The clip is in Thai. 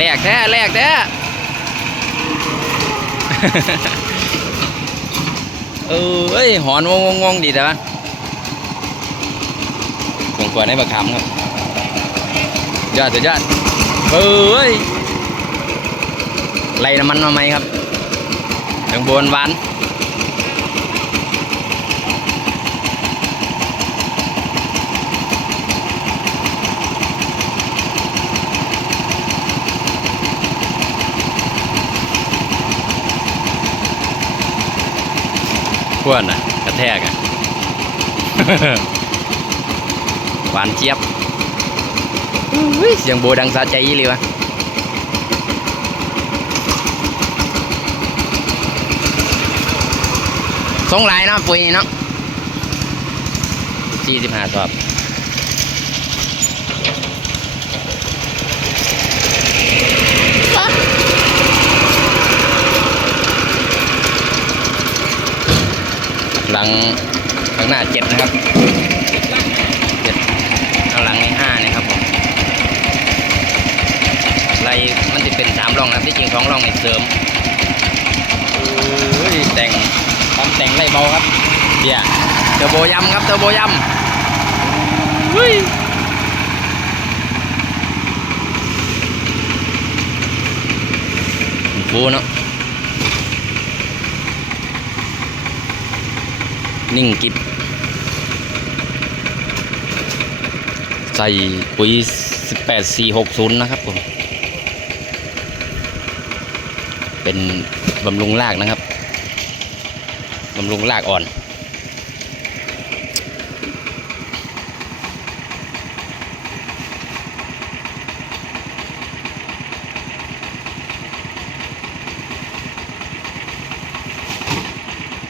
ลกแท้แลกแท้เออเอ้ย หอนงงงดีแต่ว่าคงกว่าในบักคำครับยอดสุดยอดเอ้ยไล่น้ำมันมาไหมครับถึงบนหวาน พวนอะกระแทกอะหวานเจี๊ยบยเสียงโบดังสะใจเลยวะสงหลายนะปุ๋ยเนาะสี่สิบห้าสอบ งข้างหน้าเจ็ดนะครับเจ็ดข้างหลังในห้าเนี่ยครับผมไรมันจะเป็นสามร่องนะครับที่จริงสองร่องในเสริมโอ้ยแต่งทำแต่งไรเบาครับเดี๋ยวเทอร์โบยำครับเทอร์โบยำเฮ้ยฟูเนาะ นิ่งกิบใส่ปุ๋ย18460 นะครับผม เป็นบำรุงรากนะครับบำรุงรากอ่อน